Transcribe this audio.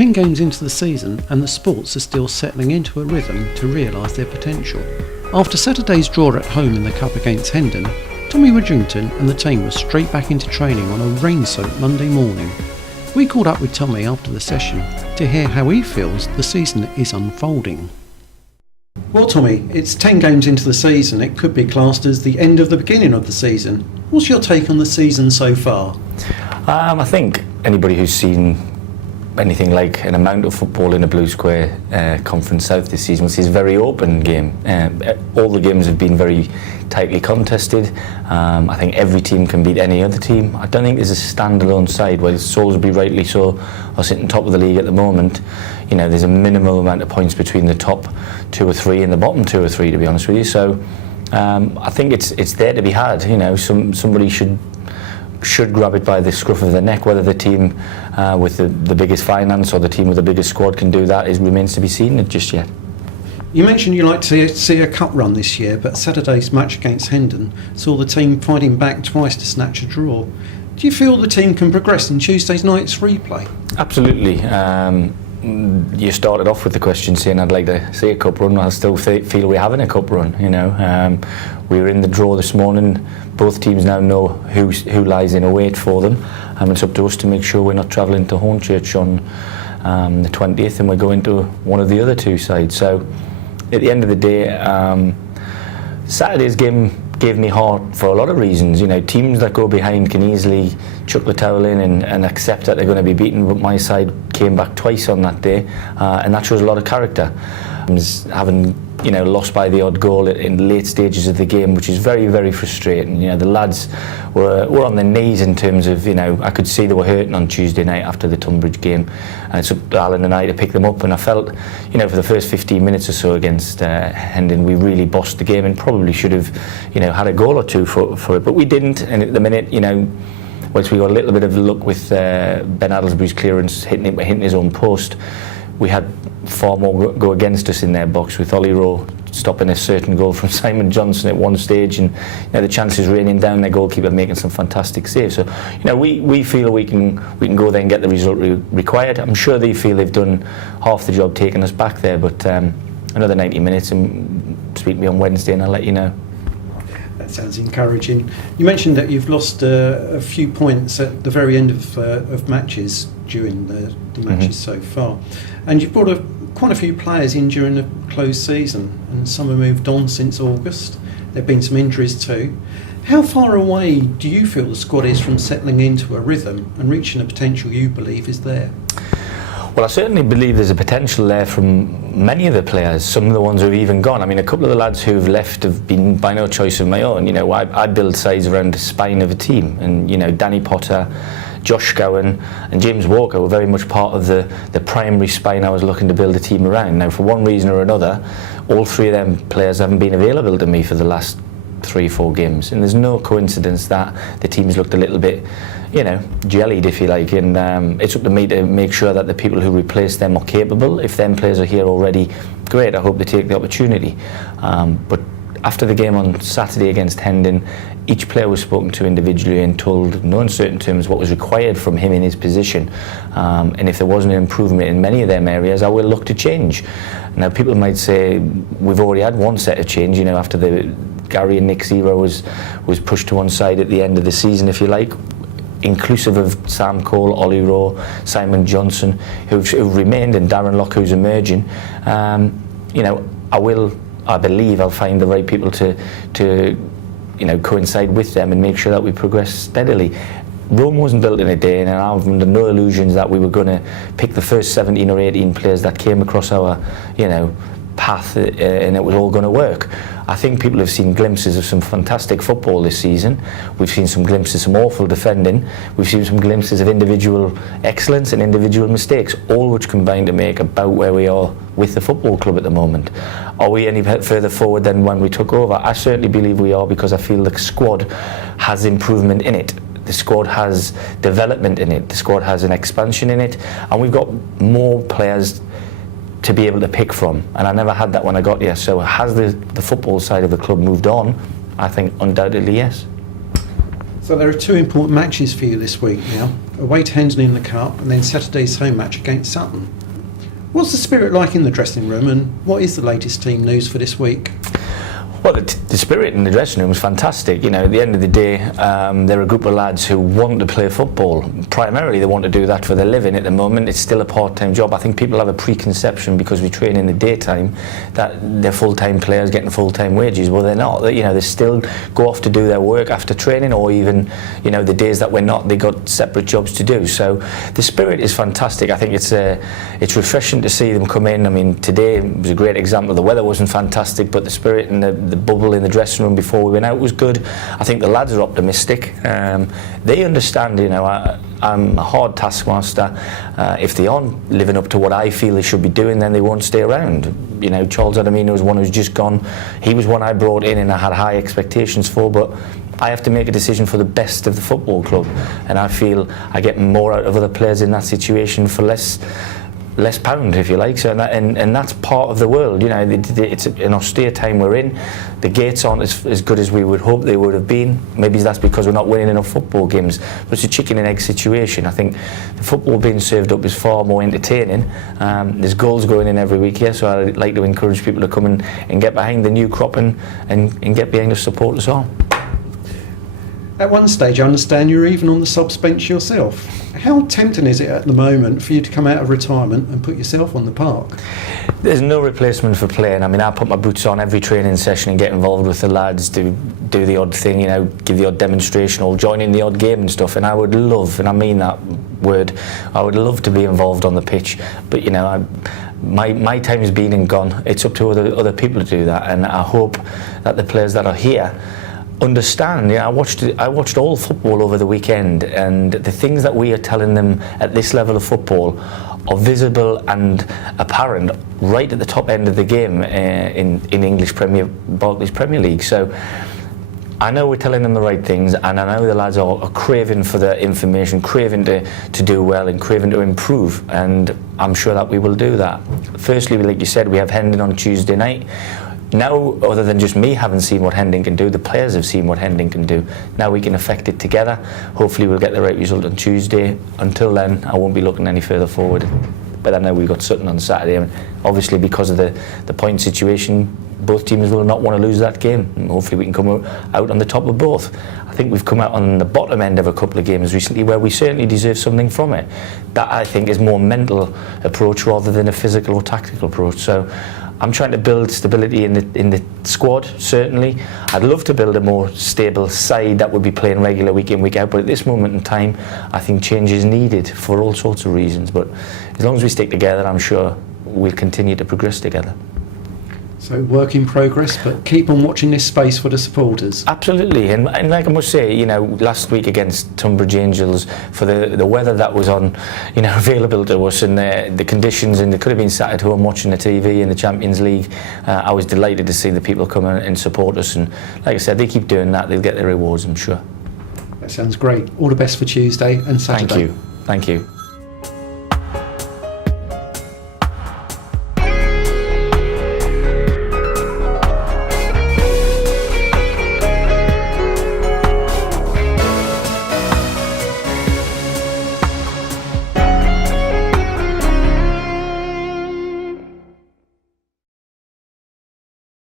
10 games into the season and the Sports are still settling into a rhythm to realise their potential. After Saturday's draw at home in the Cup against Hendon, Tommy Widdrington and the team were straight back into training on a rain-soaked Monday morning. We caught up with Tommy after the session to hear how he feels the season is unfolding. Well, Tommy, it's 10 games into the season. It could be classed as the end of the beginning of the season. What's your take on the season so far? I think anybody who's seen anything like an amount of football in a Blue Square Conference South this season will see it's a very open game. All the games have been very tightly contested. I think every team can beat any other team. I don't think there's a standalone side, where Salisbury rightly so are sitting top of the league at the moment. You know, there's a minimal amount of points between the top 2 or 3 and the bottom 2 or 3, to be honest with you. So I think it's there to be had. You know, somebody should grab it by the scruff of the neck. Whether the team with the biggest finance or the team with the biggest squad can do that remains to be seen just yet. You mentioned you like to see a cup run this year, but Saturday's match against Hendon saw the team fighting back twice to snatch a draw. Do you feel the team can progress in Tuesday night's replay? Absolutely. You started off with the question saying I'd like to see a cup run. I still feel we're having a cup run. You know, we were in the draw this morning. Both teams now know who lies in a wait for them, and it's up to us to make sure we're not travelling to Hornchurch on the 20th and we're going to one of the other 2 sides. So at the end of the day, Saturday's game gave me heart for a lot of reasons. You know, teams that go behind can easily chuck the towel in and accept that they're going to be beaten, but my side came back twice on that day, and that shows a lot of character. Having, you know, lost by the odd goal in late stages of the game, which is very, very frustrating. You know, the lads were on their knees in terms of, you know, I could see they were hurting on Tuesday night after the Tunbridge game, and it's up to Alan and I to pick them up. And I felt, you know, for the first 15 minutes or so against Hendon, we really bossed the game and probably should have, you know, had a goal or 2 for it, but we didn't. And at the minute, you know, once we got a little bit of luck with Ben Addlesbury's clearance hitting his own post, we had far more go against us in their box, with Ollie Rowe stopping a certain goal from Simon Johnson at one stage, and you know, the chances raining down, their goalkeeper making some fantastic saves. So, you know, we feel we can go there and get the result required. I'm sure they feel they've done half the job taking us back there, but another 90 minutes and speak to me on Wednesday and I'll let you know. That sounds encouraging. You mentioned that you've lost a few points at the very end of matches during the matches so far, and you've brought quite a few players in during the closed season, and some have moved on since August. There have been some injuries too. How far away do you feel the squad is from settling into a rhythm and reaching the potential you believe is there? Well, I certainly believe there's a potential there from many of the players, some of the ones who've even gone. I mean, a couple of the lads who've left have been by no choice of my own. You know, I build sides around the spine of a team, and, you know, Danny Potter, Josh Gowan and James Walker were very much part of the primary spine I was looking to build a team around. Now, for one reason or another, all 3 of them players haven't been available to me for the last 3-4 games, and there's no coincidence that the team's looked a little bit, you know, jellied, if you like, and it's up to me to make sure that the people who replace them are capable. If them players are here already, great, I hope they take the opportunity. But after the game on Saturday against Hendon, each player was spoken to individually and told in no uncertain terms what was required from him in his position, and if there wasn't an improvement in many of them areas, I will look to change. Now, people might say we've already had one set of change, you know, after the Gary and Nick's era was pushed to one side at the end of the season, if you like, inclusive of Sam Cole, Ollie Rowe, Simon Johnson, who've remained, and Darren Locke, who's emerging. You know, I believe I'll find the right people to you know, coincide with them and make sure that we progress steadily. Rome wasn't built in a day, and I'm under no illusions that we were going to pick the first 17 or 18 players that came across our, you know, path, and it was all going to work. I think people have seen glimpses of some fantastic football this season. We've seen some glimpses of some awful defending. We've seen some glimpses of individual excellence and individual mistakes, all which combine to make about where we are with the football club at the moment. Are we any further forward than when we took over? I certainly believe we are, because I feel the squad has improvement in it. The squad has development in it. The squad has an expansion in it, and we've got more players to be able to pick from, and I never had that when I got here. So has the football side of the club moved on? I think undoubtedly yes. So there are two important matches for you this week now. Away to Hendon in the Cup and then Saturday's home match against Sutton. What's the spirit like in the dressing room and what is the latest team news for this week? Well, the spirit in the dressing room was fantastic. You know, at the end of the day, they're a group of lads who want to play football. Primarily, they want to do that for their living. At the moment, it's still a part-time job. I think people have a preconception because we train in the daytime that they're full-time players getting full-time wages. Well, they're not. You know, they still go off to do their work after training, or even, you know, the days that we're not, they got separate jobs to do. So the spirit is fantastic. I think it's refreshing to see them come in. I mean, today was a great example. The weather wasn't fantastic, but the spirit and the bubble in the dressing room before we went out was good. I think the lads are optimistic. They understand, you know, I'm a hard taskmaster. If they aren't living up to what I feel they should be doing, then they won't stay around. You know, Charles Adamino was one who's just gone. He was one I brought in and I had high expectations for, but I have to make a decision for the best of the football club, and I feel I get more out of other players in that situation for less pound, if you like. So and that's part of the world. You know, it's an austere time we're in. The gates aren't as good as we would hope they would have been. Maybe that's because we're not winning enough football games, but it's a chicken and egg situation. I think the football being served up is far more entertaining. There's goals going in every week here, so I'd like to encourage people to come and get behind the new crop and get behind the support as well. At one stage, I understand you're even on the subs bench yourself. How tempting is it at the moment for you to come out of retirement and put yourself on the park? There's no replacement for playing. I mean, I put my boots on every training session and get involved with the lads, do the odd thing, you know, give the odd demonstration or join in the odd game and stuff. And I would love, and I mean that word, I would love to be involved on the pitch. But, you know, my time has been and gone. It's up to other people to do that. And I hope that the players that are here understand. Yeah, I watched all football over the weekend, and the things that we are telling them at this level of football are visible and apparent right at the top end of the game in English Barclays Premier League. So I know we're telling them the right things, and I know the lads are craving for the information, craving to do well and craving to improve, and I'm sure that we will do that. Firstly, like you said, we have Hendon on Tuesday night. Now, other than just me having seen what Hendon can do, the players have seen what Hendon can do. Now we can affect it together. Hopefully we'll get the right result on Tuesday. Until then, I won't be looking any further forward. But I know we've got Sutton on Saturday, and obviously because of the point situation, both teams will not want to lose that game. And hopefully we can come out on the top of both. I think we've come out on the bottom end of a couple of games recently where we certainly deserve something from it. That, I think, is more mental approach rather than a physical or tactical approach. So I'm trying to build stability in the squad, certainly. I'd love to build a more stable side that would be playing regular week in, week out, but at this moment in time, I think change is needed for all sorts of reasons. But as long as we stick together, I'm sure we'll continue to progress together. So work in progress, but keep on watching this space for the supporters. Absolutely, and like I must say, you know, last week against Tunbridge Angels, for the weather that was on, you know, available to us, and the conditions, and they could have been sat at home watching the TV in the Champions League. I was delighted to see the people come and support us, and like I said, they keep doing that, they'll get their rewards, I'm sure. That sounds great. All the best for Tuesday and Saturday. Thank you.